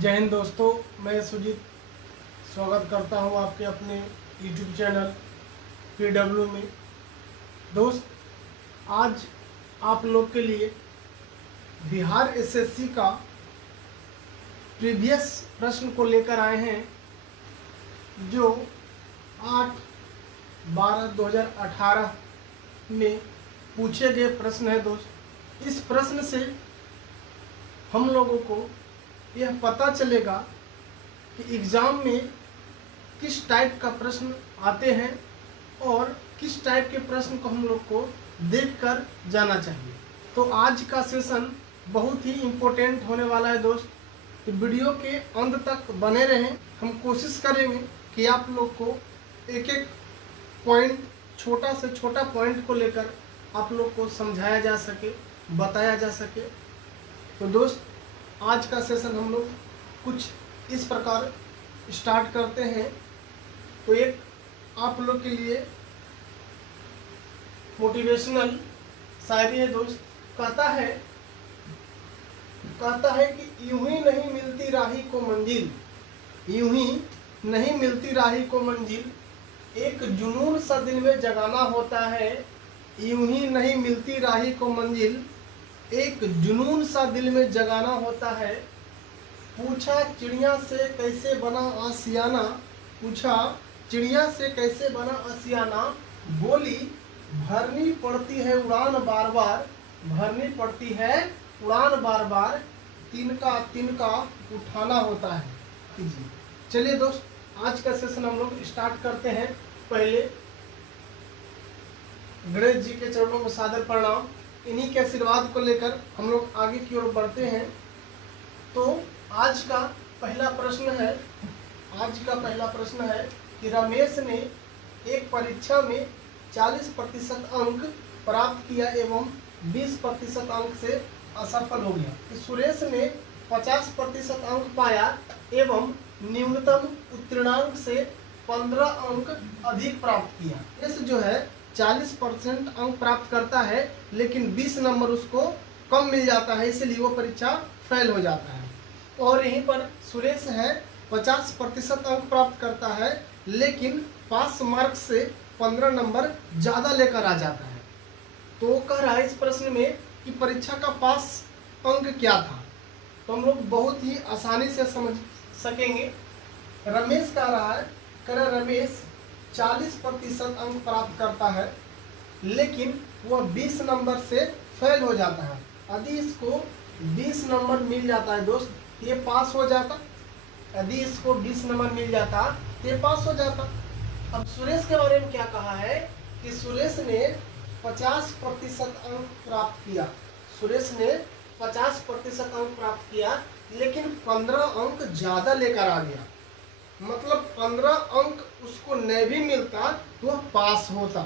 जय हिंद दोस्तों, मैं सुजीत स्वागत करता हूं आपके अपने YouTube चैनल PW में। दोस्त, आज आप लोग के लिए बिहार SSC का प्रीवियस प्रश्न को लेकर आए हैं, जो 8/12/2018 में पूछे गए प्रश्न है। दोस्त, इस प्रश्न से हम लोगों को यह पता चलेगा कि एग्ज़ाम में किस टाइप का प्रश्न आते हैं और किस टाइप के प्रश्न को हम लोग को देखकर जाना चाहिए। तो आज का सेशन बहुत ही इम्पोर्टेंट होने वाला है दोस्त, तो वीडियो के अंत तक बने रहें। हम कोशिश करेंगे कि आप लोग को एक एक पॉइंट, छोटा से छोटा पॉइंट को लेकर आप लोग को समझाया जा सके, बताया जा सके। तो दोस्त, आज का सेशन हम लोग कुछ इस प्रकार स्टार्ट करते हैं। तो एक आप लोग के लिए मोटिवेशनल शायरी है दोस्त। कहता है कि यूं ही नहीं मिलती राही को मंजिल, यूं ही नहीं मिलती राही को मंजिल, एक जुनून सा दिल में जगाना होता है। यूं ही नहीं मिलती राही को मंजिल, एक जुनून सा दिल में जगाना होता है। पूछा चिड़िया से कैसे बना आशियाना, पूछा चिड़िया से कैसे बना आशियाना, बोली भरनी पड़ती है उड़ान बार बार, भरनी पड़ती है उड़ान बार बार, तिनका तिनका उठाना होता है। चलिए दोस्त, आज का सेशन हम लोग स्टार्ट करते हैं। पहले गणेश जी के चरणों में सादर प्रणाम। इन्हीं के आशीर्वाद को लेकर हम लोग आगे की ओर बढ़ते हैं। तो आज का पहला प्रश्न है कि रमेश ने एक परीक्षा में 40% अंक प्राप्त किया एवं 20% अंक से असफल हो गया। कि सुरेश ने 50% अंक पाया एवं न्यूनतम उत्तीर्णांक से 15 अंक अधिक प्राप्त किया। सुरेश जो है 40% अंक प्राप्त करता है, लेकिन 20 नंबर उसको कम मिल जाता है, इसलिए वो परीक्षा फेल हो जाता है। और यहीं पर सुरेश है 50% अंक प्राप्त करता है, लेकिन पास मार्क से 15 नंबर ज़्यादा लेकर आ जाता है। तो वो कह रहा है इस प्रश्न में कि परीक्षा का पास अंक क्या था। तो हम लोग बहुत ही आसानी से समझ सकेंगे। रमेश कह रहा है, रमेश 40% अंक प्राप्त करता है, लेकिन वह 20 नंबर से फेल हो जाता है। यदि इसको 20 नंबर मिल जाता है दोस्त, ये पास हो जाता। यदि इसको 20 नंबर मिल जाता तो ये पास हो जाता। अब सुरेश के बारे में क्या कहा है कि सुरेश ने 50% अंक प्राप्त किया। सुरेश ने 50% अंक प्राप्त किया, लेकिन 15 अंक ज़्यादा लेकर आ गया। मतलब 15 अंक उसको नहीं भी मिलता तो वह पास होता।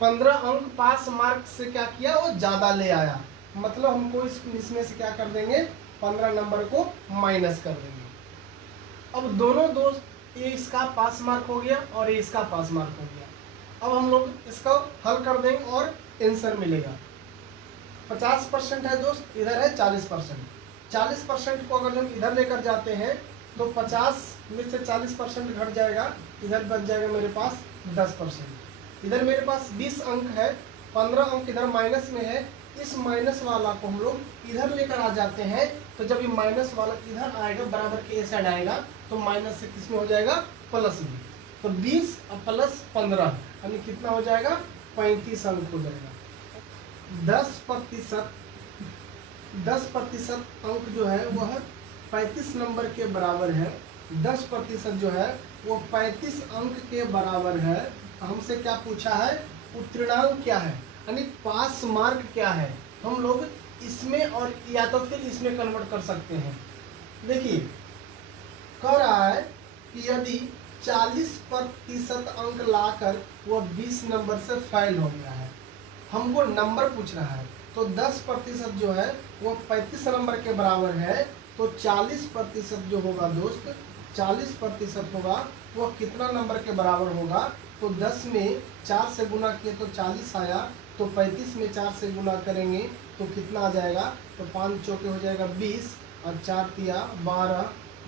15 अंक पास मार्क से क्या किया, वो ज़्यादा ले आया। मतलब हमको इसमें से क्या कर देंगे, 15 नंबर को माइनस कर देंगे। अब दोनों दोस्त, ये इसका पास मार्क हो गया और ये इसका पास मार्क हो गया। अब हम लोग इसका हल कर देंगे और आंसर मिलेगा। 50% है दोस्त, इधर है 40%। 40% को अगर हम इधर लेकर जाते हैं तो 50 में से 40% घट जाएगा, इधर बच जाएगा मेरे पास 10%। इधर मेरे पास 20 अंक है, 15 अंक इधर माइनस में है। इस माइनस वाला को हम लोग इधर लेकर आ जाते हैं, तो जब ये माइनस वाला इधर आएगा, बराबर के ए साइड आएगा, तो माइनस से किस में हो जाएगा, प्लस में। तो 20 और प्लस 15 यानी कितना हो जाएगा, 35 अंक हो जाएगा। 10% अंक जो है वह 35 नंबर के बराबर है। 10% जो है वो 35 अंक के बराबर है। हमसे क्या पूछा है, उत्तीर्णांक क्या है, यानी पास मार्क क्या है। हम लोग इसमें और या तो फिर इसमें कन्वर्ट कर सकते हैं। देखिए, कह रहा है कि यदि 40% अंक लाकर वह 20 नंबर से फेल हो गया है, हमको नंबर पूछ रहा है, तो 10% जो है वो 35 नंबर के बराबर है। तो 40% जो होगा दोस्त, 40% होगा वो कितना नंबर के बराबर होगा, तो 10 में 4 से गुना किए तो 40 आया, तो 35 में 4 से गुना करेंगे तो कितना आ जाएगा, तो 5 चौके हो जाएगा 20, और 4 तिया 12,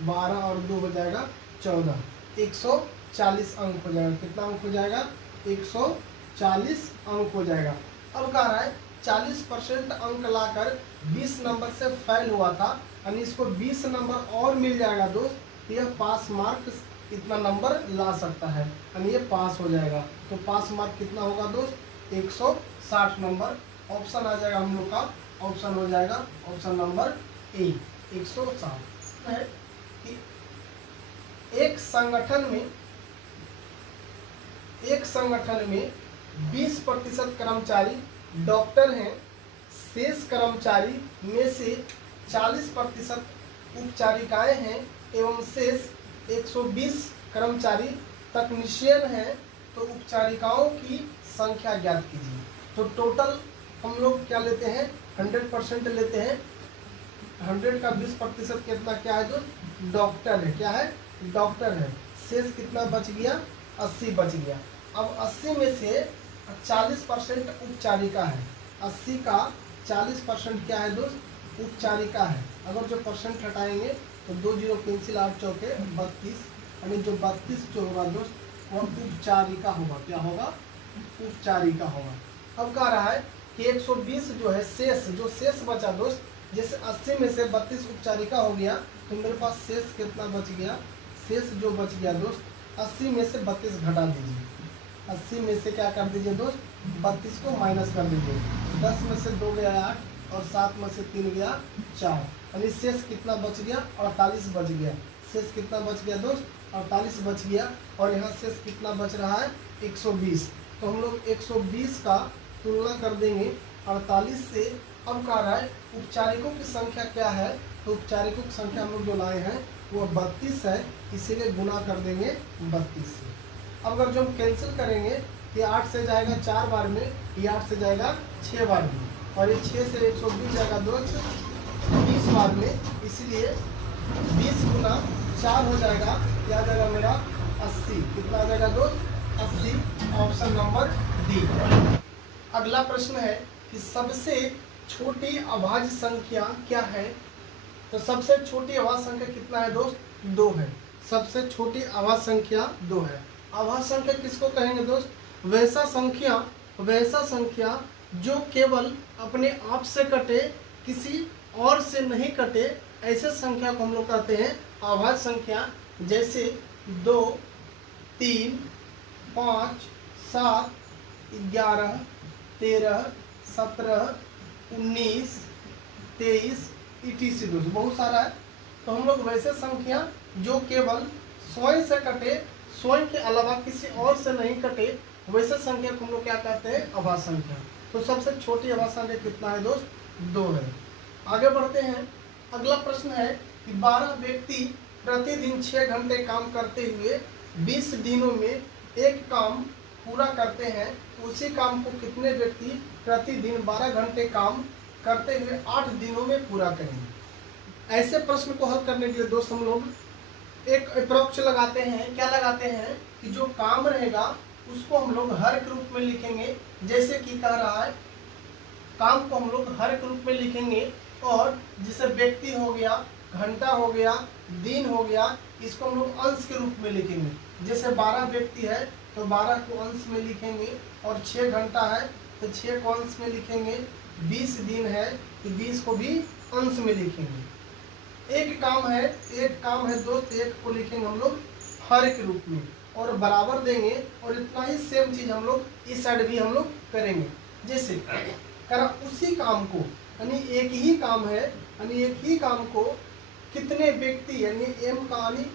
12 और 2 हो जाएगा 14, 140 अंक हो जाएगा। कितना अंक हो जाएगा? 140 अंक हो जाएगा। अब कह रहा है 40% अंक लाकर 20 नंबर से फेल हुआ था, यानी इसको 20 नंबर और मिल जाएगा दोस्त, तो यह पास मार्क इतना नंबर ला सकता है, यानी ये पास हो जाएगा। तो पास मार्क कितना होगा दोस्त? 160 नंबर। ऑप्शन आ जाएगा हम लोग का, ऑप्शन हो जाएगा ऑप्शन नंबर ए, 160 है कि एक संगठन में 20% कर्मचारी डॉक्टर हैं, शेष कर्मचारी में से 40% उपचारिकाएं हैं एवं शेष 120 कर्मचारी तकनीशियन हैं, तो उपचारिकाओं की संख्या ज्ञात कीजिए। तो टोटल हम लोग क्या लेते हैं? 100% लेते हैं। 100 का 20% कितना क्या है दोस्त? डॉक्टर है। क्या है? डॉक्टर है। शेष कितना बच गया? 80 बच गया। अब 80 में से 40% उपचारिका है। 80 का 40% क्या है दोस्त? उपचारिका है। अगर जो परसेंट हटाएंगे तो 2 0 कैंसिल, 8 चौके 32, यानी जो 32 जो होगा दोस्त वह उपचारिका होगा। क्या होगा? उपचारिका होगा। अब कह रहा है कि 120 जो है शेष, जो शेष बचा दोस्त, जैसे 80 में से 32 उपचारिका हो गया, तो मेरे पास शेष कितना बच गया? शेष जो बच गया दोस्त, 80 में से 32 घटा दीजिए। 80 में से क्या कर दीजिए दोस्त? 32 को माइनस कर दीजिए। 10 में से 2 गया 8 और 7 में से 3 गया 4, यानी शेष कितना बच गया? 48 बच गया। शेष कितना बच गया दोस्त? 48 बच गया। और यहाँ शेष कितना बच रहा है? 120। तो हम लोग 120 का तुलना कर देंगे 48 से। अब कह रहा है उपचारिकों की संख्या क्या है? तो उपचारिकों की संख्या हम लोग जो लाए हैं वो 32 है, इसीलिए गुना कर देंगे 32 से। अब अगर जो हम कैंसिल करेंगे तो 8 से जाएगा 4 बार में, ये 8 से जाएगा 6 बार में, और ये 6 से 120 जाएगा दोस्त 20 बार में, इसलिए 20 गुना 4 हो जाएगा। क्या आ जाएगा मेरा? 80। कितना आ जाएगा दोस्त? 80। Option number D. अगला प्रश्न है कि सबसे छोटी अभाज्य संख्या क्या है? तो सबसे छोटी अभाज्य संख्या कितना है दोस्त? 2 है। सबसे छोटी अभाज्य संख्या 2 है। अभाज्य संख्या किसको कहेंगे दोस्त? वैसा संख्या जो केवल अपने आप से कटे, किसी और से नहीं कटे, ऐसे संख्या को हम लोग कहते हैं अभाज्य संख्या। जैसे 2, 3, 5, 7, 11, 13, 17, 19, 23 ETC दोस्तों, बहुत सारा है। तो हम लोग वैसे संख्या जो केवल स्वयं से कटे, स्वयं के अलावा किसी और से नहीं कटे, वैसे संख्या को हम लोग क्या कहते हैं? अभाज्य संख्या। तो सबसे छोटी अभाज्य संख्या कितना है दोस्त? 2 है। आगे बढ़ते हैं। अगला प्रश्न है कि 12 व्यक्ति प्रतिदिन 6 घंटे काम करते हुए 20 दिनों में एक काम पूरा करते हैं, तो उसी काम को कितने व्यक्ति प्रतिदिन 12 घंटे काम करते हुए 8 दिनों में पूरा करेंगे? ऐसे प्रश्न को हल करने के लिए दोस्त हम लोग एक अप्रोच लगाते हैं। क्या लगाते हैं कि जो काम रहेगा उसको हम लोग हर एक रूप में लिखेंगे। जैसे कि कह रहा है काम को हम लोग हर एक रूप में लिखेंगे, और जैसे व्यक्ति हो गया, घंटा हो गया, दिन हो गया, इसको हम लोग अंश के रूप में लिखेंगे। जैसे 12 व्यक्ति है तो 12 को अंश में लिखेंगे, और 6 घंटा है तो 6 को अंश में लिखेंगे, 20 दिन है तो 20 को भी अंश में लिखेंगे। एक काम है दोस्त, एक को लिखेंगे हम लोग हर एक रूप में और बराबर देंगे, और इतना ही सेम चीज हम लोग इस साइड भी हम लोग करेंगे। जैसे करा उसी काम को, यानी एक ही काम है, यानी एक ही काम को कितने व्यक्ति, यानी एम का, यानी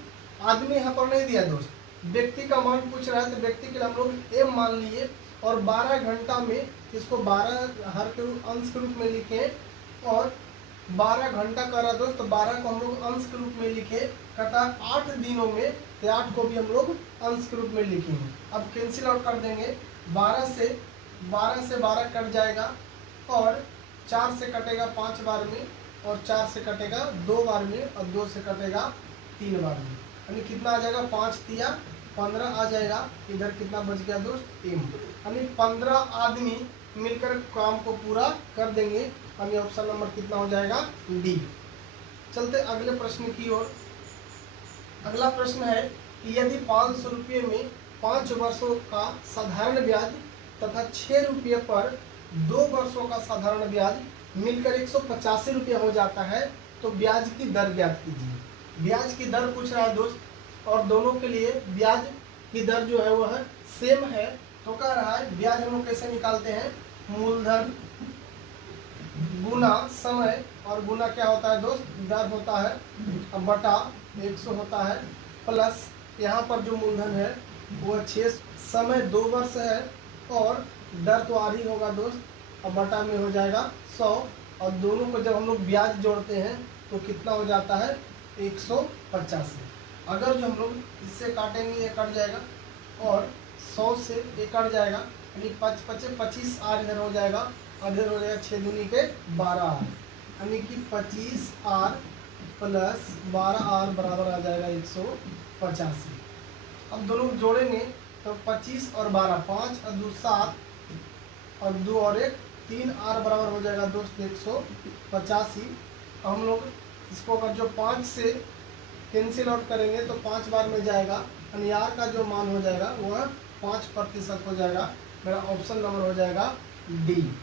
आदमी यहाँ पर नहीं दिया दोस्त, व्यक्ति का मान पूछ रहा है, तो व्यक्ति के लिए हम लोग एम मान लिए, और 12 घंटा में इसको 12 हर के अंश के रूप में लिखे, और 12 घंटा कर रहा दोस्त, तो 12 को हम लोग अंश के रूप में लिखे, कहता 8 दिनों में, तो 8 को भी हम लोग अंश के रूप में लिखेंगे। अब कैंसिल आउट कर देंगे, 12 से 12 कट जाएगा, और 4 से कटेगा 5 बार में, और 4 से कटेगा 2 बार में, और 2 से कटेगा 3 बार में, यानी कितना आ जाएगा? 5 तिया 15 आ जाएगा। इधर कितना बच गया दोस्त? एम, यानी 15 आदमी मिलकर काम को पूरा कर देंगे, यानी ऑप्शन नंबर कितना हो जाएगा? डी। चलते अगले प्रश्न की ओर। अगला प्रश्न है कि यदि 500 रुपये में 5 वर्षों का साधारण ब्याज तथा 6 रुपये पर 2 वर्षों का साधारण ब्याज मिलकर 185 रुपये हो जाता है तो ब्याज की दर ज्ञात कीजिए। ब्याज की दर पूछ रहा है दोस्त, और दोनों के लिए ब्याज की दर जो है वह सेम है। तो कह रहा है ब्याज हम लोग कैसे निकालते हैं, मूलधन गुना समय, और गुना क्या होता है दोस्त, दर होता है, बटा 100 होता है, प्लस यहाँ पर जो मूलधन है वह 6, समय 2 वर्ष है, और दर तो आ रही होगा दोस्त, और बटा में हो जाएगा 100, और दोनों को जब हम लोग ब्याज जोड़ते हैं तो कितना हो जाता है 185। अगर जो हम लोग इससे काटेंगे ये कट जाएगा, और 100 से ये कट जाएगा, यानी 25 आर इधर हो जाएगा, इधर हो जाएगा 6 दूनी के 12 आर, यानी कि 25 आर प्लस 12 आर बराबर आ जाएगा 185। अब दोनों जोड़ेंगे तो 25 और 12, 5 और 2 7, और 2 और 1 3 आर बराबर हो जाएगा दोस्त 185। हम लोग इसको अगर जो 5 से कैंसिल आउट करेंगे तो 5 बार में जाएगा, यानी आर का जो मान हो जाएगा वह 5% हो जाएगा। मेरा ऑप्शन नंबर हो जाएगा डी।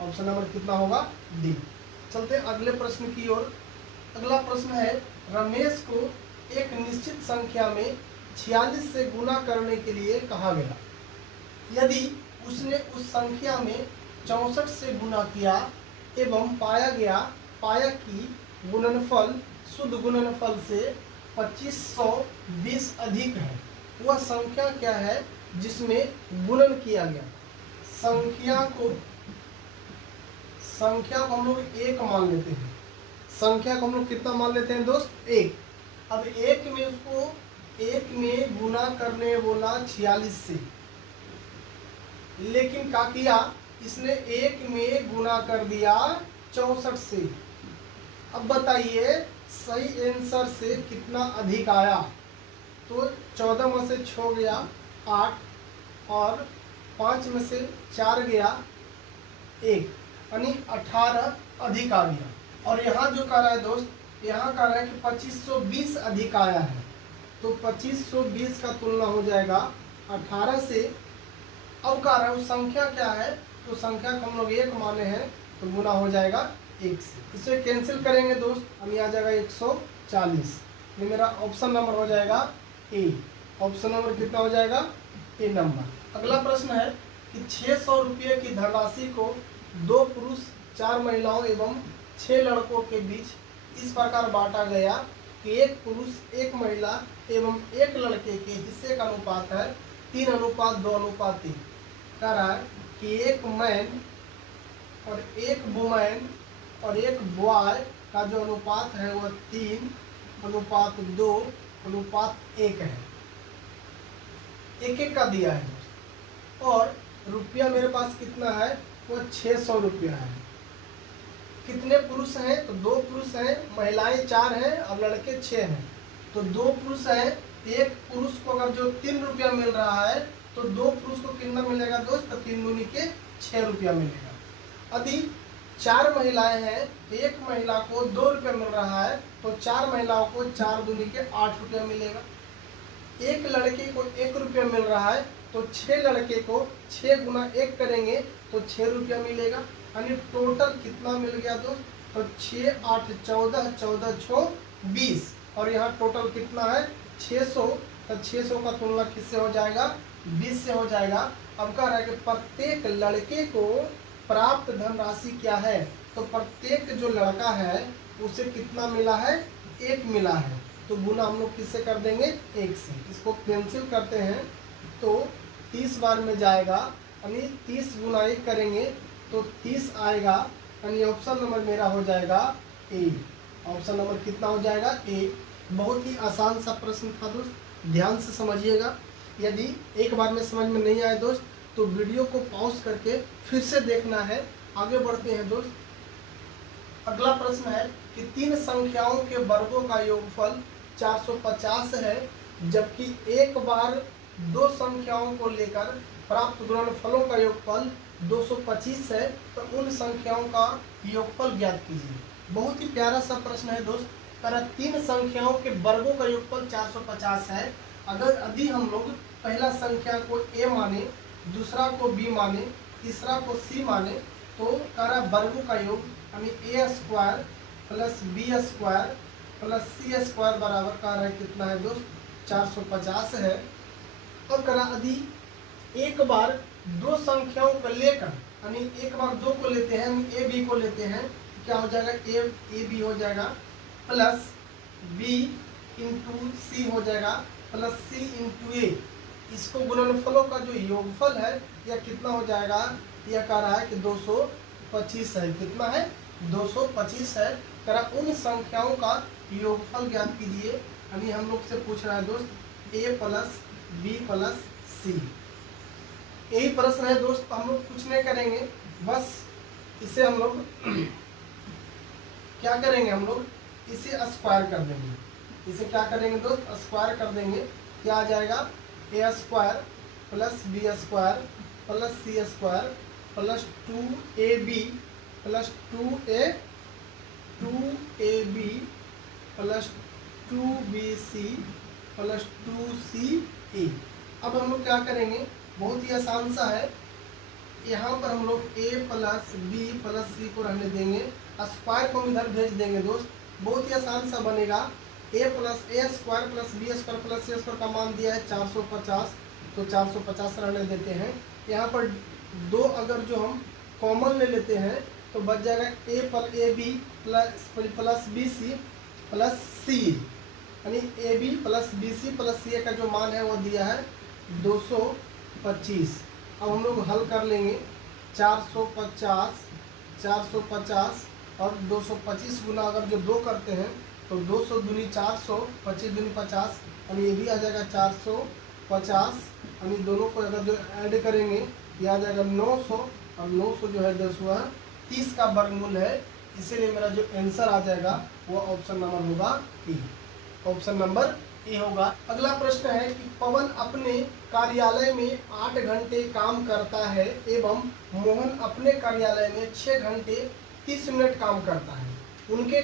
ऑप्शन नंबर कितना होगा, डी। चलते हैं अगले प्रश्न की ओर। अगला प्रश्न है, रमेश को एक निश्चित संख्या में 46 से गुना करने के लिए कहा गया। यदि उसने उस संख्या में 64 से गुना किया एवं पाया कि गुणनफल शुद्ध गुणनफल से 2520 अधिक है, वह संख्या क्या है जिसमें गुणन किया गया। संख्या को हम लोग 1 मान लेते हैं। संख्या को हम लोग कितना मान लेते हैं दोस्त, 1। अब 1 में उसको 1 में गुना करने बोला 46 से, लेकिन क्या किया इसने 1 में गुना कर दिया 64 से। अब बताइए सही आंसर से कितना अधिक आया, तो 14 में से 6 गया 8, और 5 में से 4 गया 1, यानी 18 अधिक आ गया। और यहाँ जो कह रहा है दोस्त, यहाँ कह रहा है कि 2520 अधिक आया है, तो 2520 का तुलना हो जाएगा 18 से। अब कह रहा है उस संख्या क्या है, तो संख्या को हम लोग 1 माने हैं तो गुना हो जाएगा 1 से। इसे कैंसिल करेंगे दोस्त, हम आ जाएगा 140। ये मेरा ऑप्शन नंबर हो जाएगा ए। ऑप्शन नंबर कितना हो जाएगा, ए नंबर। अगला प्रश्न है कि 600 रुपये की धनराशि को 2 पुरुष 4 महिलाओं एवं 6 लड़कों के बीच इस प्रकार बांटा गया कि 1 पुरुष 1 महिला एवं 1 लड़के के हिस्से का अनुपात है 3:2:3। कह रहा है कि 1 मैन और 1 वुमेन और 1 बॉय का जो अनुपात है वह 3:2:1 है। 1-1 का दिया है दोस्त, और रुपया मेरे पास कितना है, वो 600 रुपया है। कितने पुरुष हैं, तो 2 पुरुष हैं, महिलाएं 4 हैं और लड़के 6 हैं। तो 2 पुरुष हैं, 1 पुरुष को अगर जो 3 रुपया मिल रहा है तो 2 पुरुष को कितना मिलेगा दोस्त, तो 3 दूनी के 6 रुपया मिलेगा। यदि 4 महिलाएं हैं, 1 महिला को 2 रुपया मिल रहा है तो 4 महिलाओं को 4 दूनी के 8 रुपया मिलेगा। 1 लड़के को 1 रुपया मिल रहा है तो 6 लड़के को 6 गुना 1 करेंगे तो 6 रुपया मिलेगा, यानी टोटल कितना मिल गया दोस्त, तो 6 8 14, 14 6 20, और यहाँ टोटल कितना है 600। तो 600 का तुलना किससे हो जाएगा, 20 से हो जाएगा। अब कह रहा है कि प्रत्येक लड़के को प्राप्त धनराशि क्या है, तो प्रत्येक जो लड़का है उसे कितना मिला है, 1 मिला है, तो गुना हम लोग किससे कर देंगे, 1 से। इसको कैंसिल करते हैं तो 30 बार में जाएगा, यानी 30 गुना 1 करेंगे तो 30 आएगा, यानी ऑप्शन नंबर मेरा हो जाएगा ए। ऑप्शन नंबर कितना हो जाएगा, ए। बहुत ही आसान सा प्रश्न था दोस्त, ध्यान से समझिएगा। यदि एक बार में समझ में नहीं आए दोस्त तो वीडियो को पॉज करके फिर से देखना है। आगे बढ़ते हैं दोस्त। अगला प्रश्न है कि 3 संख्याओं के वर्गों का योगफल 450 है, जबकि एक बार 2 संख्याओं को लेकर प्राप्त गुणनफलों का योगफल 225 है, तो उन संख्याओं का योगफल ज्ञात कीजिए। बहुत ही प्यारा सा प्रश्न है दोस्त, पर तीन संख्याओं के वर्गों का योगफल 450 है। अगर यदि हम लोग पहला संख्या को a माने, दूसरा को b माने, तीसरा को c माने, तो कह रहा वर्गों का योग यानी a square plus b square plus c square बराबर कह रहा है कितना है दोस्त 450 है। और कह रहा यदि एक बार दो संख्याओं को लेकर यानी एक बार दो को लेते हैं यानी ए बी को लेते हैं, क्या हो जाएगा ए बी हो जाएगा प्लस बी इंटू सी हो जाएगा प्लस सी इंटू ए। इसको गुणनफलों का जो योगफल है यह कितना हो जाएगा, यह कह रहा है कि 225 है। कितना है 225 है। कह रहा उन संख्याओं का योगफल ज्ञात कीजिए। यानी हम लोग से पूछ रहा है दोस्त ए प्लस बी प्लस सी। यही प्रश्न है दोस्त, हम लोग कुछ नहीं करेंगे, बस इसे हम लोग क्या करेंगे, हम लोग इसे स्क्वायर कर देंगे। इसे क्या करेंगे दोस्त, स्क्वायर कर देंगे। क्या आ जाएगा A square plus B square plus C square plus 2ab plus 2ab plus 2bc plus 2ca। अब हम लोग क्या करेंगे, बहुत ही आसान सा है। यहाँ पर हम लोग a प्लस बी प्लस सी को रहने देंगे, स्क्वायर को हम इधर भेज देंगे दोस्त। बहुत ही आसान सा बनेगा। a plus a square plus B square plus C square का मान दिया है 450, तो 450 रहने देते हैं। यहाँ पर दो अगर जो हम कॉमन ले लेते हैं तो बच जाएगा A B plus B C plus C, यानी A B plus B C plus C का जो मान है वो दिया है 225। अब हम लोग हल कर लेंगे। 450 और 225 गुना अगर जो दो करते हैं तो 200 दूनी 400, 25 दूनी 50, यानी ये भी आ जाएगा 450। यानी दोनों को अगर जो ऐड करेंगे ये आ जाएगा 900, और 900 जो है 30 का वर्गमूल है। इसीलिए मेरा जो आंसर आ जाएगा वो ऑप्शन नंबर होगा ए। ऑप्शन नंबर ए होगा। अगला प्रश्न है कि पवन अपने कार्यालय में 8 घंटे काम करता है एवं मोहन अपने कार्यालय में 6 घंटे 30 मिनट काम करता है। उनके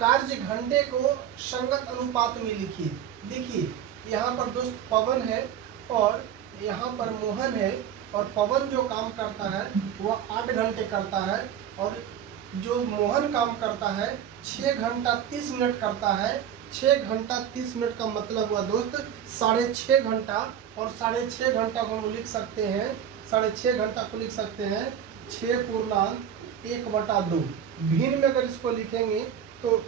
कार्य घंटे को संगत अनुपात में लिखिए। देखिए यहाँ पर दोस्त पवन है और यहाँ पर मोहन है, और पवन जो काम करता है वह 8 घंटे करता है और जो मोहन काम करता है 6 घंटा 30 मिनट करता है। 6 घंटा 30 मिनट का मतलब हुआ दोस्त 6.5 घंटा, और 6.5 घंटा को हम लिख सकते हैं, 6.5 घंटा को लिख सकते हैं 6/1/2। भिन्न में अगर इसको लिखेंगे तो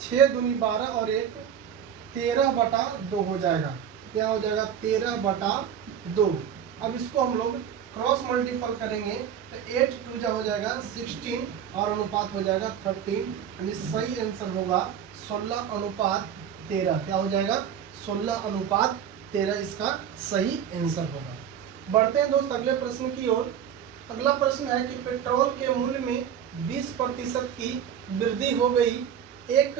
6 दूनी 12 और 1 13/2 हो जाएगा। क्या हो जाएगा 13/2। अब इसको हम लोग क्रॉस मल्टीपल करेंगे तो 8 2 हो जाएगा 16 और अनुपात हो जाएगा 13, यानी सही आंसर होगा 16/13। क्या हो जाएगा 16/13 इसका सही आंसर होगा। बढ़ते हैं दोस्त अगले प्रश्न की ओर। अगला प्रश्न है कि पेट्रोल के मूल्य में 20% की वृद्धि हो गई। एक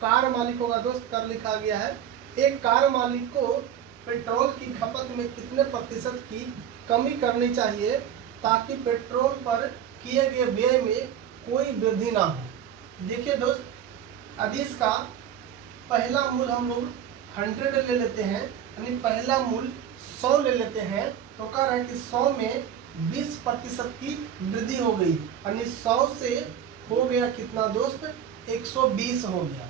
कार मालिक होगा दोस्त, कर लिखा गया है। एक कार मालिक को पेट्रोल की खपत में कितने प्रतिशत की कमी करनी चाहिए ताकि पेट्रोल पर किए गए व्यय में कोई वृद्धि ना हो। देखिए दोस्त, यदि इसका पहला मूल हम लोग 100 ले लेते हैं, यानी पहला मूल 100 ले लेते हैं, तो कह रहा है कि 100 में 20% की वृद्धि हो गई, यानी 100 से हो गया कितना दोस्त 120 हो गया।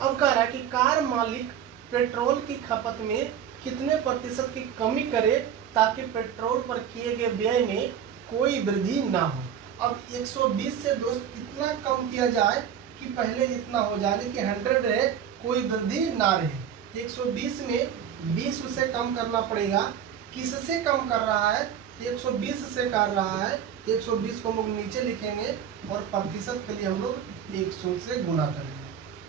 अब कह रहा है कि कार मालिक पेट्रोल की खपत में कितने प्रतिशत की कमी करे ताकि पेट्रोल पर किए गए व्यय में कोई वृद्धि ना हो। अब 120 से दोस्त कितना कम किया जाए कि पहले जितना हो जाए कि 100 रहे, कोई वृद्धि ना रहे। 120 में 20 से कम करना पड़ेगा। किससे कम कर रहा है, 120 से कर रहा है। 120 को हम लोग नीचे लिखेंगे और प्रतिशत के लिए हम लोग 100 से गुना करेंगे।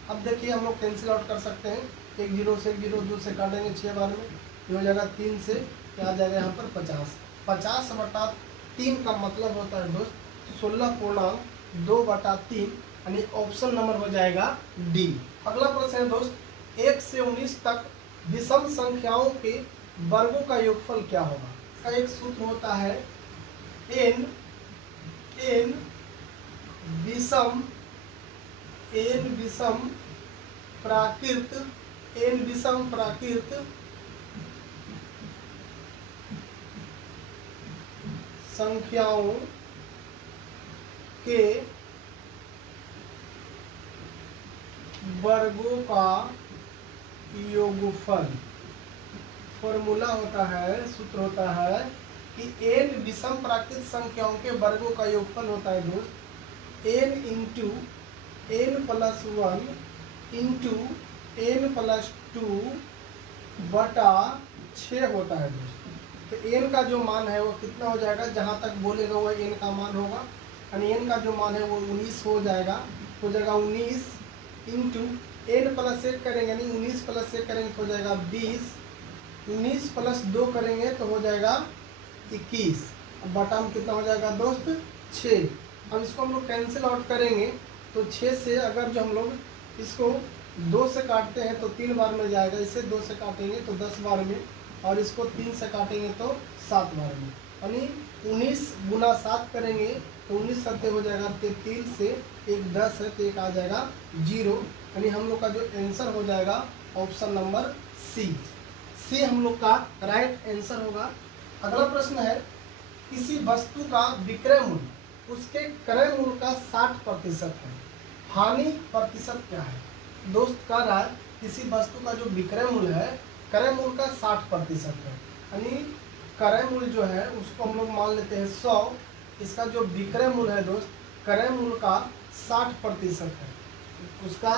अब देखिए हम लोग कैंसिल आउट कर सकते हैं। 1 0 से 1 0 2 से काटेंगे 6 बार में, ये हो जाएगा 3 से, क्या आ जाएगा यहाँ पर 50। 50/3 का मतलब होता है दोस्त 16.2/3, यानी ऑप्शन नंबर हो जाएगा डी। अगला प्रश्न है दोस्त, 1 से 19 तक विषम संख्याओं के वर्गों का योगफल क्या होगा। इसका एक सूत्र होता है n विषम एन विषम प्राकृत संख्याओं के वर्गों का योगफल। फॉर्मूला होता है, सूत्र होता है कि n विषम प्राकृत संख्याओं के वर्गों का योगफल होता है दोस्त n into n plus 1 into n plus 2 बटा 6 होता है दोस्त। तो n का जो मान है वो कितना हो जाएगा, जहाँ तक बोलेगा वो n का मान होगा, यानी n का जो मान है वो 19 हो जाएगा 19 इंटू n प्लस 1 करेंगे, नहीं 19 प्लस 1 करेंगे तो हो जाएगा 20, 19 प्लस 2 करेंगे तो हो जाएगा 21। अब बटा में कितना हो जाएगा दोस्त 6। अब इसको हम लोग कैंसिल आउट करेंगे तो 6 से अगर जो हम लोग इसको 2 से काटते हैं तो 3 बार में जाएगा, इसे 2 से काटेंगे तो 10 बार में, और इसको 3 से काटेंगे तो 7 बार में, यानी 19 गुना 7 करेंगे तो 19 सत्ते हो जाएगा 33 से 1 10 है तो 1 आ जाएगा 0, यानी हम लोग का जो आंसर हो जाएगा ऑप्शन नंबर सी हम लोग का राइट आंसर होगा। अगला प्रश्न है, किसी वस्तु का विक्रय मूल्य उसके क्रय मूल्य का 60% है, हानि प्रतिशत क्या है। दोस्त कह रहा है किसी वस्तु का जो विक्रय मूल्य है क्रय मूल्य का 60% है, यानी क्रय मूल्य जो है उसको हम लोग मान लेते हैं 100, इसका जो विक्रय मूल्य है दोस्त क्रय मूल्य का 60% है, उसका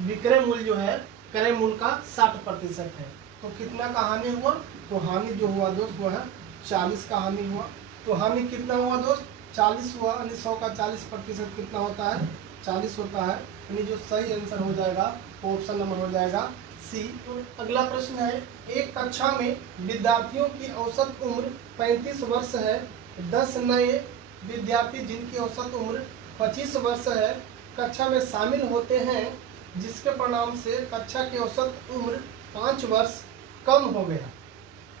विक्रय मूल्य जो है क्रय मूल्य का 60% है। तो कितना का हानि हुआ, तो हानि जो हुआ दोस्त वो है 40 का हानि हुआ। तो हानि कितना हुआ दोस्त 40 हुआ, यानी 100 का 40% कितना होता है 40 होता है, यानी जो सही आंसर हो जाएगा वो ऑप्शन नंबर हो जाएगा सी। तो अगला प्रश्न है, एक कक्षा में विद्यार्थियों की औसत उम्र 35 वर्ष है, 10 नए विद्यार्थी जिनकी औसत उम्र 25 वर्ष है कक्षा में शामिल होते हैं, जिसके परिणाम से कक्षा की औसत उम्र 5 वर्ष कम हो गया।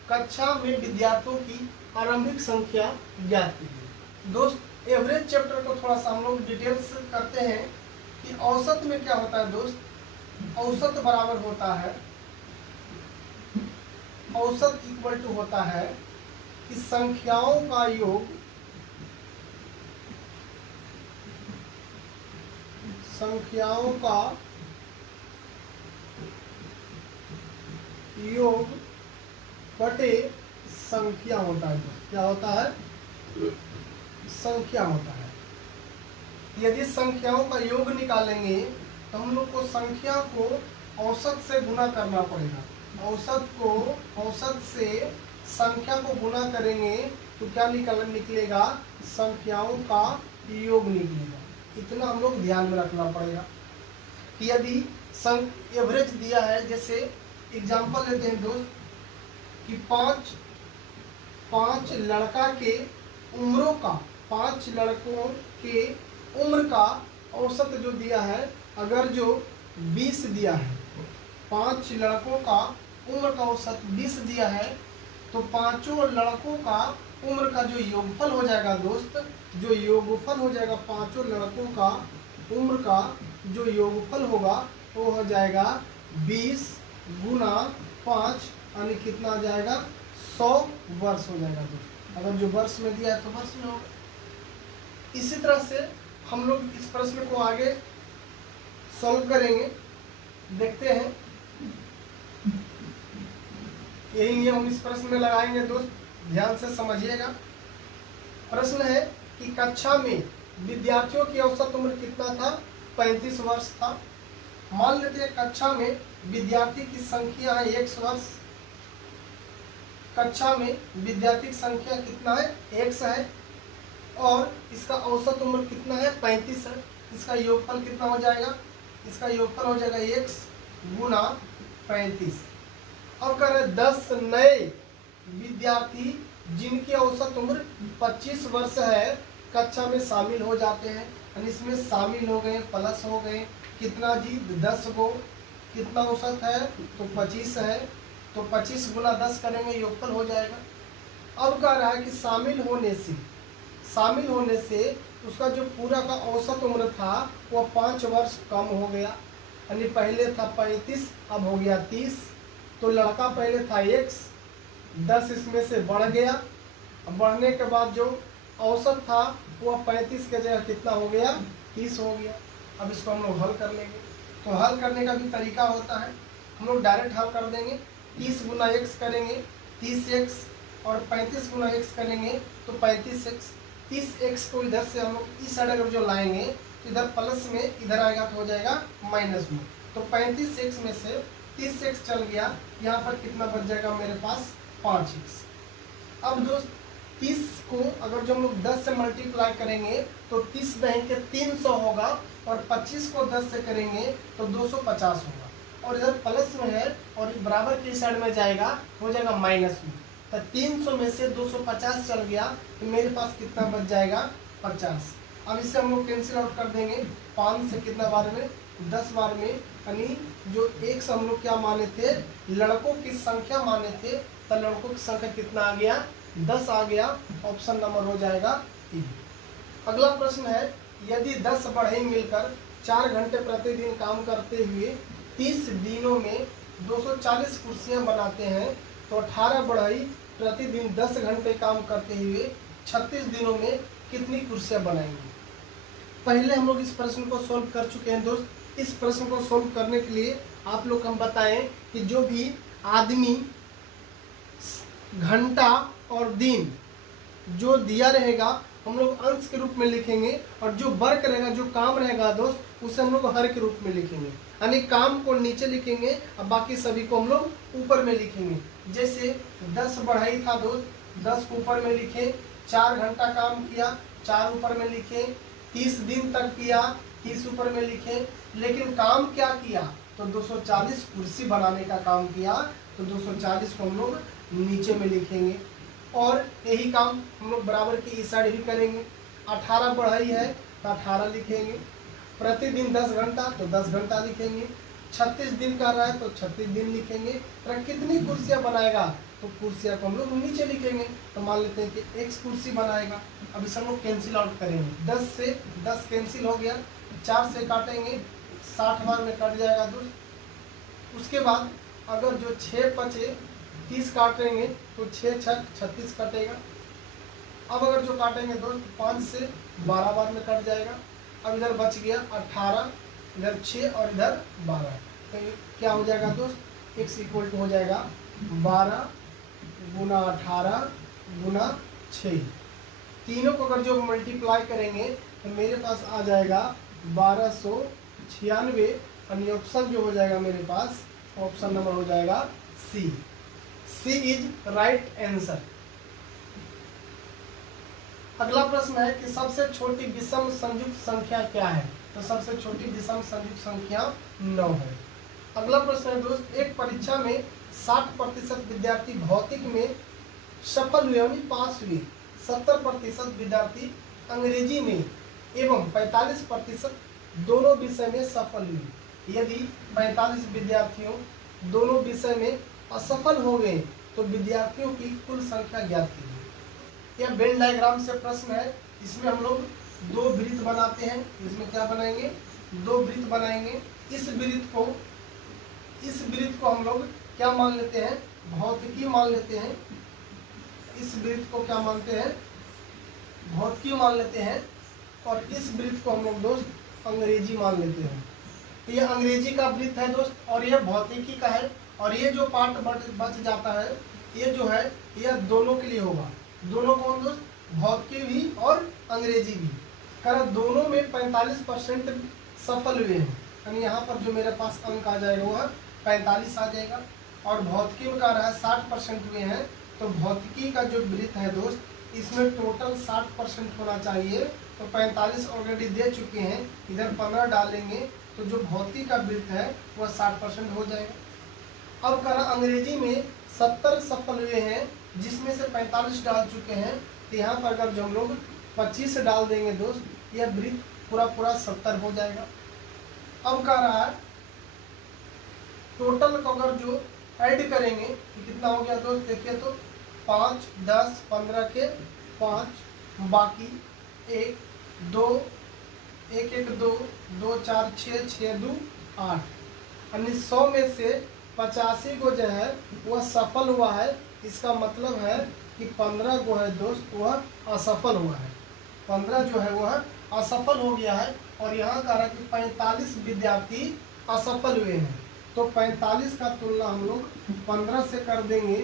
कक्षा में विद्यार्थियों की आरंभिक संख्या ज्ञात कीजिए। दोस्त एवरेज चैप्टर को थोड़ा सा हम लोग डिटेल्स करते हैं कि औसत में क्या होता है दोस्त, औसत बराबर होता है, औसत इक्वल टू होता है कि संख्याओं का योग, संख्याओं का योग बटे संख्या होता है। क्या होता है, संख्या होता है। यदि संख्याओं का योग निकालेंगे तो हम लोग को संख्या को औसत से गुना करना पड़ेगा। औसत से संख्या को गुना करेंगे तो क्या निकलेगा, संख्याओं का योग निकलेगा। इतना हम लोग ध्यान में रखना पड़ेगा कि यदि एवरेज दिया है, जैसे एग्जांपल लेते हैं दोस्त कि पाँच लड़का के उम्रों का, 5 लड़कों के उम्र का औसत जो दिया है, अगर जो 20 दिया है, 5 लड़कों का उम्र का औसत 20 दिया है, तो पांचों लड़कों का उम्र का जो योगफल हो जाएगा दोस्त, जो योगफल हो जाएगा पांचों लड़कों का उम्र का जो योगफल होगा वो हो जाएगा 20 गुना 5, यानी कितना आ जाएगा 100 वर्ष हो जाएगा दोस्त। अगर जो वर्ष में दिया है तो वर्ष में होगा। इसी तरह से हम लोग इस प्रश्न को आगे सॉल्व करेंगे, देखते हैं। यही नियम हम इस प्रश्न में लगाएंगे दोस्त, ध्यान से समझिएगा। प्रश्न है कि कक्षा में विद्यार्थियों की औसत उम्र कितना था, 35 वर्ष था। मान लेते हैं कक्षा में विद्यार्थी की संख्या है 100 वर्ष, कक्षा में विद्यार्थी की संख्या कितना है 100 है, और इसका औसत उम्र कितना है 35 है। इसका योगफल कितना हो जाएगा, इसका योगफल हो जाएगा 1 गुना 35। अब कह रहे 10 नए विद्यार्थी जिनकी औसत उम्र 25 वर्ष है कक्षा में शामिल हो जाते हैं, यानी इसमें शामिल हो गए, प्लस हो गए, कितना जी 10 को, कितना औसत है तो 25 है, तो 25 गुना 10 करेंगे योगफल हो जाएगा। अब कह रहा है कि शामिल होने से उसका जो पूरा का औसत उम्र था वो 5 वर्ष कम हो गया। यानी पहले था 35, अब हो गया 30। तो लड़का पहले था x, 10 इसमें से बढ़ गया। अब बढ़ने के बाद जो औसत था वो 35 के जगह कितना हो गया, 30 हो गया। अब इसको हम लोग हल कर लेंगे। तो हल करने का भी तरीका होता है, हम लोग डायरेक्ट हल कर देंगे। 30 गुना x करेंगे 30x, और 35 गुना x करेंगे तो 35x। 30x को इधर से हम लोग इस साइड अगर जो लाएंगे तो इधर प्लस में, इधर आएगा तो हो जाएगा माइनस में। तो 35x में से 30x चल गया, यहाँ पर कितना बच जाएगा मेरे पास, 5x। अब दोस्त 30 को अगर जो हम लोग 10 से मल्टीप्लाई करेंगे तो 30 दही के 300 होगा, और 25 को 10 से करेंगे तो 250 होगा, और इधर प्लस में है और बराबर की साइड में जाएगा हो जाएगा माइनस में। तो 300 में से 250 चल गया तो मेरे पास कितना बच जाएगा, 50। अब इसे हम लोग कैंसिल आउट कर देंगे। 5 से कितना बार में, 10 बार में। यानी जो एक से हम लोग क्या माने थे, लड़कों की संख्या माने थे, तो लड़कों की संख्या कितना आ गया, 10 आ गया। ऑप्शन नंबर हो जाएगा E। अगला प्रश्न है, यदि 10 बढ़ई मिलकर 4 घंटे प्रतिदिन काम करते हुए 30 दिनों में 240 कुर्सियां बनाते हैं तो 18 बढ़ई प्रतिदिन 10 घंटे काम करते हुए 36 दिनों में कितनी कुर्सियां बनाएंगे। पहले हम लोग इस प्रश्न को सोल्व कर चुके हैं दोस्त। इस प्रश्न को सोल्व करने के लिए आप लोग हम बताएं कि जो भी आदमी, घंटा और दिन जो दिया रहेगा हम लोग अंश के रूप में लिखेंगे, और जो वर्क रहेगा, जो काम रहेगा दोस्त, उसे हम लोग हर के रूप में लिखेंगे। यानी काम को नीचे लिखेंगे और बाकी सभी को हम लोग ऊपर में लिखेंगे। जैसे 10 बढ़ई था दोस्त, 10 को ऊपर में लिखे, 4 घंटा काम किया, 4 ऊपर में लिखे, 30 दिन तक किया, 30 ऊपर में लिखे। लेकिन काम क्या किया, तो 240 कुर्सी बनाने का काम किया, तो 240 को हम लोग नीचे में लिखेंगे। और यही काम हम लोग बराबर की इस साइड भी करेंगे। 18 बढ़ई है तो 18 लिखेंगे, प्रतिदिन 10 घंटा तो 10 घंटा लिखेंगे, 36 दिन कर रहा है तो 36 दिन लिखेंगे। और कितनी कुर्सियां बनाएगा, तो कुर्सियां को हम लोग नीचे लिखेंगे। तो मान लेते हैं कि x कुर्सी बनाएगा। अब इसे हम लोग कैंसिल आउट करेंगे। 10 से 10 कैंसिल हो गया, 4 से काटेंगे, 60 बार में कट जाएगा दोस्त। उसके बाद अगर जो 6 बचे, 30 काटेंगे तो 6 छक 36 कटेगा। अब अगर जो काटेंगे दोस्त 5 से 12 बार में कट जाएगा। अब इधर बच गया 18, इधर 6 और इधर 12। तो क्या हो जाएगा दोस्त, x इक्वल टू हो जाएगा 12 गुना 18 गुना 6। तीनों को अगर जो मल्टीप्लाई करेंगे तो मेरे पास आ जाएगा 1296। यानी ऑप्शन जो हो जाएगा मेरे पास, ऑप्शन नंबर हो जाएगा सी। सी इज राइट आंसर। अगला प्रश्न है कि सबसे छोटी विषम संयुक्त संख्या क्या है। तो सबसे छोटी विषम संयुक्त संख्या 9 है। अगला प्रश्न है दोस्त, एक परीक्षा में 60% विद्यार्थी भौतिक में सफल हुए यानी पास हुए, 70% विद्यार्थी अंग्रेजी में एवं 45% दोनों विषय में सफल हुए। यदि 45 विद्यार्थियों दोनों विषय में असफल हो गए तो विद्यार्थियों की कुल संख्या ज्ञात कीजिए। यह वेन डायग्राम से प्रश्न है। इसमें हम लोग 2 वृत्त बनाते हैं। इसमें क्या बनाएंगे, 2 वृत्त बनाएंगे। इस वृत्त को हम लोग क्या मान लेते हैं, भौतिकी मान लेते हैं। इस वृत्त को क्या मानते हैं, भौतिकी मान लेते हैं। और इस वृत्त को हम लोग दोस्त अंग्रेजी मान लेते हैं। तो ये अंग्रेजी का वृत्त है दोस्त, और यह भौतिकी का है। और ये जो पार्ट बच जाता है, ये जो है यह दोनों के लिए होगा। दोनों कौन दोस्त, भौतिकी भी और अंग्रेजी भी। कर दोनों में 45% सफल हुए हैं। यानी यहाँ पर जो मेरे पास अंक आ जाएगा वह 45 आ जाएगा। और भौतिकी में कह रहा है 60% हुए हैं, तो भौतिकी का जो वृत्त है दोस्त, इसमें टोटल 60% होना चाहिए। तो 45 ऑलरेडी दे चुके हैं, इधर 15 डालेंगे तो जो भौतिकी का वृत्त है वह 60% हो जाएगा। अब कह रहा अंग्रेजी में 70 सफल हुए हैं, जिसमें से 45 डाल चुके हैं। तो यहाँ पर अगर जो हम लोग 25 डाल देंगे दोस्त, यह वृत्त पूरा 70 हो जाएगा। अब कह रहा है टोटल को अगर जो ऐड करेंगे तो कितना हो गया दोस्त, देखिए तो 5, 10, 15 के 5, बाकी 1, दो, एक एक दो, दो चार छः, छः दो आठ, यानी 100 में से 85 को जो है वह सफल हुआ है। इसका मतलब है कि 15 जो है दोस्त वह असफल हुआ है, 15 जो है वह असफल हो गया है। और यहाँ कह रहा है कि 45 विद्यार्थी असफल हुए हैं, तो 45 का तुलना हम लोग 15 से कर देंगे।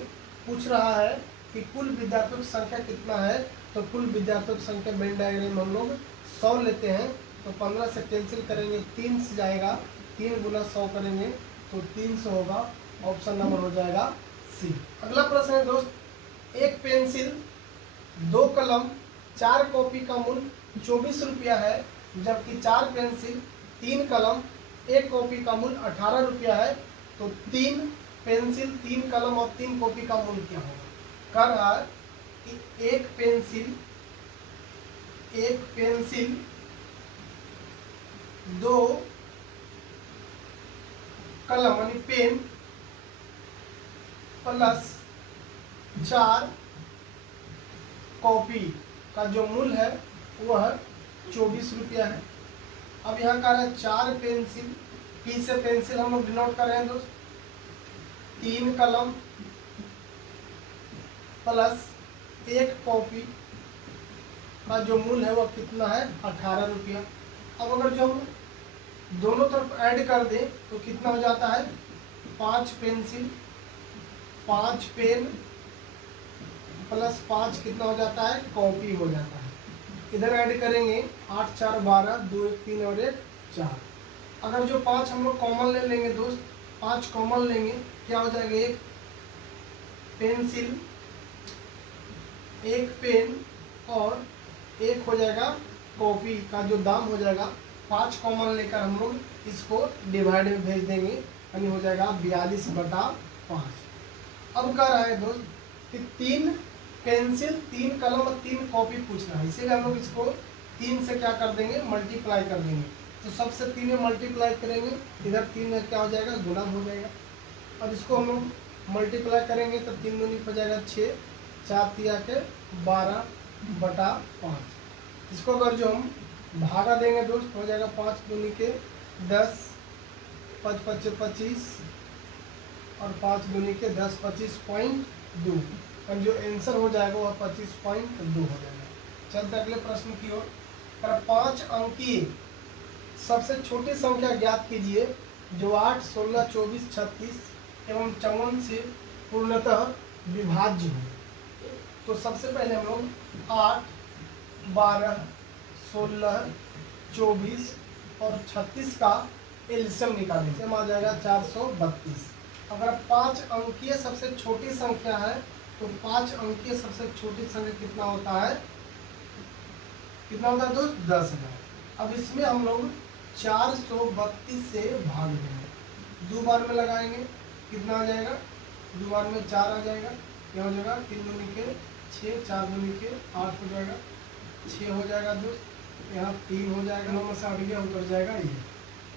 पूछ रहा है कि कुल विद्यार्थियों की संख्या कितना है, तो कुल विद्यार्थियों की संख्या वेन डायग्राम हम लोग 100 लेते हैं, तो 15 से कैंसिल करेंगे, 3 से जाएगा, 3 गुना 100 करेंगे तो 300 होगा। ऑप्शन नंबर हो जाएगा सी। अगला प्रश्न है दोस्त, एक पेंसिल, 2 कलम, 4 कॉपी का मूल्य 24 रुपया है, जबकि 4 पेंसिल, 3 कलम, 1 कॉपी का मूल्य 18 रुपया है। तो 3 पेंसिल, 3 कलम और 3 कॉपी का मूल्य क्या होगा? कर रहा है कि एक पेंसिल, 2 कलम यानी पेन प्लस 4 कॉपी का जो मूल्य है वह 24 रुपया है। अब यहाँ का है 4 पेंसिल, पी से पेंसिल हम लोग डिनोट कर रहे हैं दोस्त, 3 कलम प्लस 1 कॉपी का जो मूल्य है वह कितना है? 18 रुपया। अब अगर जो हम दोनों तरफ ऐड कर दें तो कितना हो जाता है? 5 पेंसिल, 5 पेन प्लस 5 कितना हो जाता है? कॉपी हो जाता है। इधर ऐड करेंगे 8 4 12, 2 1 3 और 1 4। अगर जो 5 हम लोग कॉमन ले लेंगे दोस्त, 5 कॉमन लेंगे, क्या हो जाएगा? 1 पेंसिल, 1 पेन और 1 हो जाएगा कॉपी का जो दाम हो जाएगा। 5 कॉमन लेकर हम लोग इसको डिवाइड में भेज देंगे, यानी हो जाएगा 42/5। अब कह रहा है दोस्त कि 3 पेंसिल, 3 कलम और 3 कॉपी पूछना है, इसीलिए हम लोग इसको 3 से क्या कर देंगे? मल्टीप्लाई कर देंगे। तो सबसे 3 में मल्टीप्लाई करेंगे, इधर 3 में क्या हो जाएगा? गुना हो जाएगा। अब इसको हम लोग मल्टीप्लाई करेंगे तो 3 दूनी हो जाएगा 6, 4 तिया के 12/5। इसको अगर जो हम भागा देंगे दोस्त, हो जाएगा 5 दूनी के 10, 5 5 25 और 5 दूनी के 10, 25.2। और जो आंसर हो जाएगा वह 25.2 हो जाएगा। चलते अगले प्रश्न की ओर। 5 अंकीय सबसे छोटी संख्या ज्ञात कीजिए जो 8, 16, 24, 36 एवं 54 से पूर्णतः विभाज्य हो। तो सबसे पहले हम लोग 8, 12, 16, 24 और 36 का एलसीएम निकालेंगे, आ जाएगा 432। अगर 5 अंकीय सबसे छोटी संख्या है तो 5 अंकीय सबसे छोटी संख्या कितना होता है? कितना होता है दोस्त? 10,000। अब इसमें हम लोग 432 से भाग देंगे, 2 बार में लगाएंगे, कितना आ जाएगा? 2 बार में 4 आ जाएगा, क्या हो जाएगा? 3 दूनी के 6, 4 दूनी के 8 हो जाएगा, 6 हो जाएगा दोस्त, यहाँ 3 हो जाएगा, 9 में से हट गया, उतर जाएगा ये,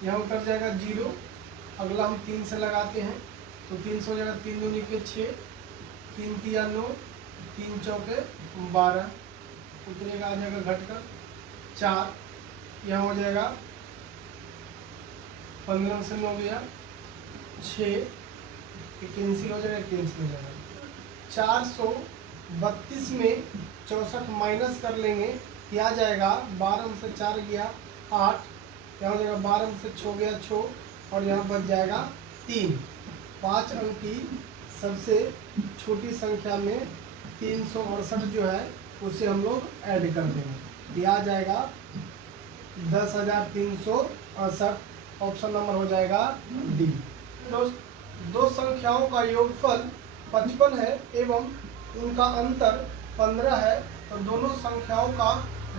यहाँ उतर जाएगा 0। अगला हम 3 से लगाते हैं तो 3 से हो जाएगा, 3 दूनी के 6, 3 तिया 9, 3 चौके 12, उतरेगा, आ जाएगा घटकर 4, यहाँ हो जाएगा 15 से 9 गया 6, कैंसिल हो जाएगा, कैंसिल हो जाएगा। 432 में 64 माइनस कर लेंगे, क्या आ जाएगा? 12 में से 4 गया 8, यहाँ हो जाएगा 12 में से 6 गया 6 और यहाँ बच जाएगा 3। 5 अंकी सबसे छोटी संख्या में 368 जो है उसे हम लोग ऐड कर देंगे, यह आ जाएगा 10,368। ऑप्शन नंबर हो जाएगा डी। दोस्त, 2 संख्याओं का योगफल 55 है एवं उनका अंतर 15 है, तो दोनों संख्याओं का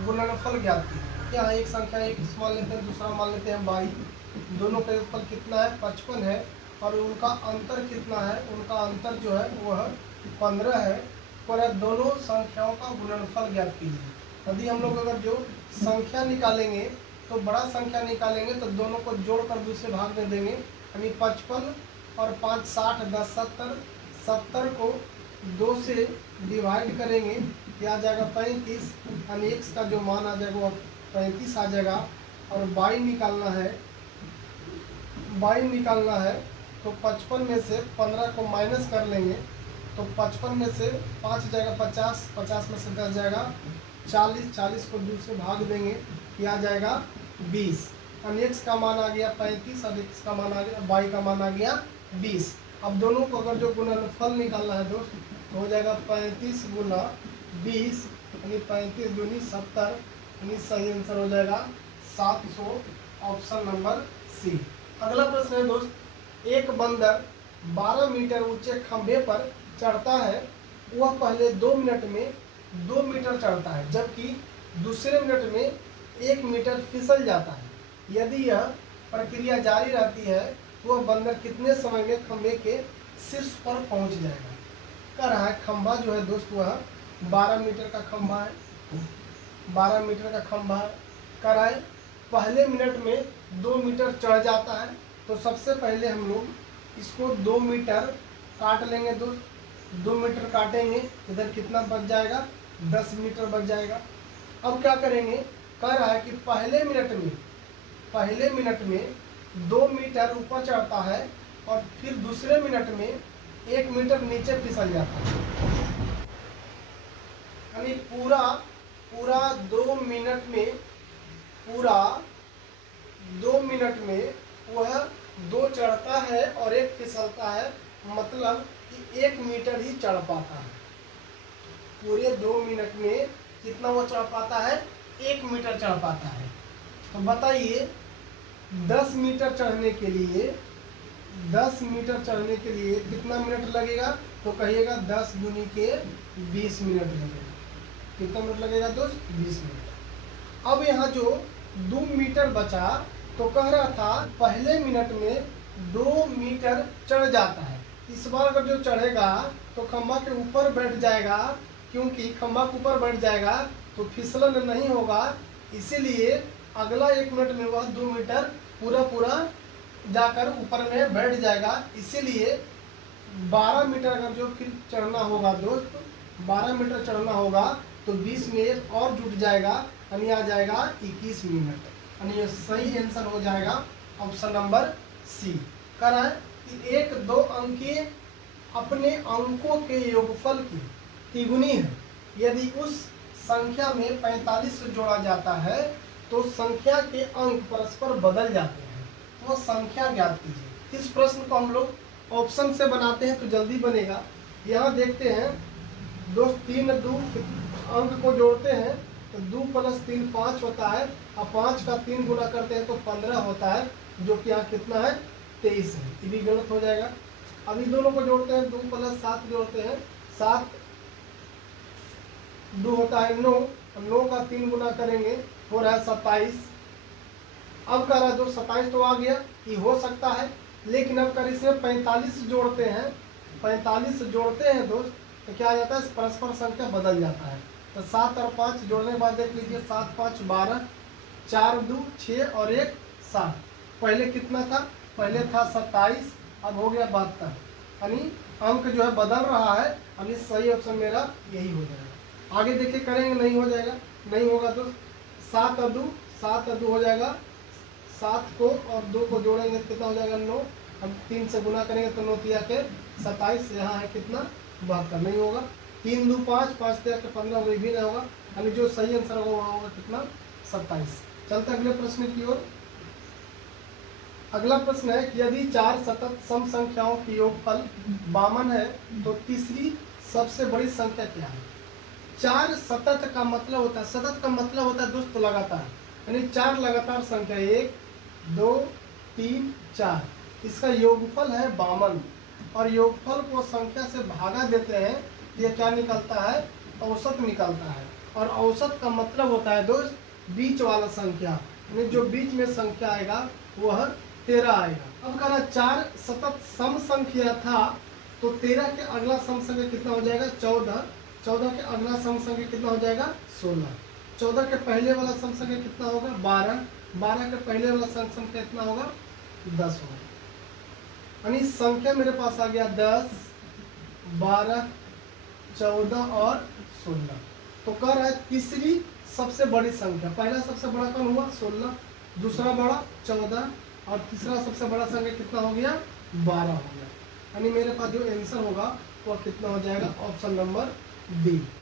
गुणनफल ज्ञात कीजिए। यहाँ एक संख्या एक मान लेते हैं, दूसरा मान लेते हैं 22। दोनों का योगफल कितना है? 55 है और उनका अंतर कितना है? उनका अंतर जो है वह 15 है। पर दोनों संख्याओं का गुणनफल ज्ञात कीजिए। यदि हम लोग अगर जो संख्या निकालेंगे तो बड़ा संख्या निकालेंगे तो दोनों को जोड़कर दूसरे भाग में देंगे, यानी 55 और 5 60, 10 70, 70 को 2 से डिवाइड करेंगे, क्या आ जाएगा? 35, यानी x का जो मान आ जाएगा वो 35 आ जाएगा। और बाई निकालना है, बाई निकालना है तो 55 में से 15 को माइनस कर लेंगे तो 55 में से 5 जाएगा 50, 50 में से 10 जाएगा 40, 40 को 2 से भाग देंगे, क्या आ जाएगा 20। और x का मान आ गया 35 और x का मान आ गया, y का मान आ गया 20। अब दोनों को अगर जो गुणनफल निकालना है दोस्त तो हो जाएगा 35 गुना 20 यानी 35 दूनी 70 यानी सही आंसर हो जाएगा 700, ऑप्शन नंबर सी। अगला प्रश्न है दोस्त, एक बंदर 12 मीटर ऊंचे खंभे पर चढ़ता है, वह पहले 2 मिनट में 2 मीटर चढ़ता है जबकि दूसरे मिनट में 1 मीटर फिसल जाता है। यदि यह प्रक्रिया जारी रहती है तो वह बंदर कितने समय में खंभे के शीर्ष पर पहुंच जाएगा। कह रहा है खंभा जो है दोस्त वह 12 मीटर का खंभा है, 12 मीटर का खंभा है। कह रहा है पहले मिनट में 2 मीटर चढ़ जाता है। तो सबसे पहले हम लोग इसको 2 मीटर काट लेंगे दोस्त, 2 मीटर काटेंगे, इधर कितना बच जाएगा 10 मीटर बच जाएगा। अब क्या करेंगे, कह रहा है कि पहले मिनट में 2 मीटर ऊपर चढ़ता है और फिर दूसरे मिनट में 1 मीटर नीचे फिसल जाता है। यानी पूरा 2 मिनट में वह 2 चढ़ता है और 1 फिसलता है, मतलब कि 1 मीटर ही चढ़ पाता है। पूरे 2 मिनट में कितना वो चढ़ पाता है, 1 मीटर चढ़ पाता है। तो बताइए 10 मीटर चढ़ने के लिए कितना मिनट लगेगा, तो कहिएगा 10 दूनी के 20 मिनट लगेगा। कितना मिनट लगेगा दोस्त, 20 मिनट। अब यहाँ जो 2 मीटर बचा तो कह रहा था पहले मिनट में 2 मीटर चढ़ जाता है। इस बार अगर जो चढ़ेगा तो खंभा के ऊपर बैठ जाएगा, क्योंकि खंभा के ऊपर बैठ जाएगा तो फिसलन नहीं होगा, इसीलिए अगला 1 मिनट में वह 2 मीटर पूरा जाकर ऊपर में बैठ जाएगा। इसीलिए 12 मीटर अगर जो फिर चढ़ना होगा दोस्त, 12 मीटर चढ़ना होगा तो 20 में 1 और जुट जाएगा, यानी आ जाएगा 21 मिनट। यानी ये सही आंसर हो जाएगा ऑप्शन नंबर सी। कह रहा है कि एक 2 अंकीय अपने अंकों के योगफल की तिगुनी है। यदि उस संख्या में 45 से जोड़ा जाता है तो संख्या के अंक परस्पर बदल जाते हैं, तो संख्या ज्ञात कीजिए। इस प्रश्न को हम लोग ऑप्शन से बनाते हैं तो जल्दी बनेगा। यहाँ देखते हैं दोस्त 3 2 अंक को जोड़ते हैं तो 2 + 3 5 होता है, और 5 का 3 गुना करते हैं तो 15 होता है, जो कि यहाँ कितना है 23 है। ये भी गलत हो जाएगा। अभी दोनों को जोड़ते हैं, 2 + 7 जोड़ते हैं, 7 2 होता है 9, 9 का 3 गुना करेंगे हो रहा है 27। अब कह रहा है 27 तो आ गया, ये हो सकता है, लेकिन अब कर इसमें 45 जोड़ते हैं, 45 जोड़ते हैं दोस्त तो क्या आ जाता है, परस्पर संख्या बदल जाता है। तो 7 और 5 जोड़ने के बाद देख लीजिए 7 5 12, 4 2 6 और 1 7। पहले कितना था, पहले था 27, अब हो गया 72। यानी अंक जो है बदल रहा है, यानी सही ऑप्शन मेरा यही हो जाएगा। आगे देखिए करेंगे, नहीं हो जाएगा, नहीं होगा तो 7 और 2 हो जाएगा, 7 को और 2 को जोड़ेंगे तो कितना हो जाएगा 9, हम 3 से गुना करेंगे तो 9 तिया के 27, यहाँ है कितना 72, नहीं होगा। 3 2 5, 5 तिया के 15, वही भी नहीं होगा, यानी जो सही आंसर होगा वहाँ होगा कितना 27। चलते अगले प्रश्न की ओर। अगला प्रश्न है कि यदि 4 सतत सम संख्याओं की योगफल 52 है तो तीसरी सबसे बड़ी संख्या क्या है। 4 सतत का मतलब होता है, सतत का मतलब होता है दोस्त लगातार, यानी 4 लगातार संख्या 1 2 3 4, इसका योगफल है 52, और योगफल को संख्या से भागा देते हैं, ये क्या निकलता है, औसत निकलता है। और औसत का मतलब होता है दोस्त बीच वाला संख्या, यानी जो बीच में संख्या आएगा वह 13 आएगा। अब कहा 4 सतत सम संख्या था तो 13 के अगला सम संख्या कितना हो जाएगा 14, 14 के अगला सम संख्या कितना हो जाएगा 16, 14 के पहले वाला सम संख्या कितना होगा 12, 12 के पहले वाला सम संख्या कितना होगा 10 होगा। यानी संख्या मेरे पास आ गया 10 12 14 और 16। तो कह रहा है तीसरी सबसे बड़ी संख्या। पहला सबसे बड़ा कौन हुआ 16, दूसरा बड़ा 14 और तीसरा सबसे बड़ा संख्या कितना हो गया 12 हो गया। यानी मेरे पास जो आंसर होगा वह कितना हो जाएगा ऑप्शन नंबर डी।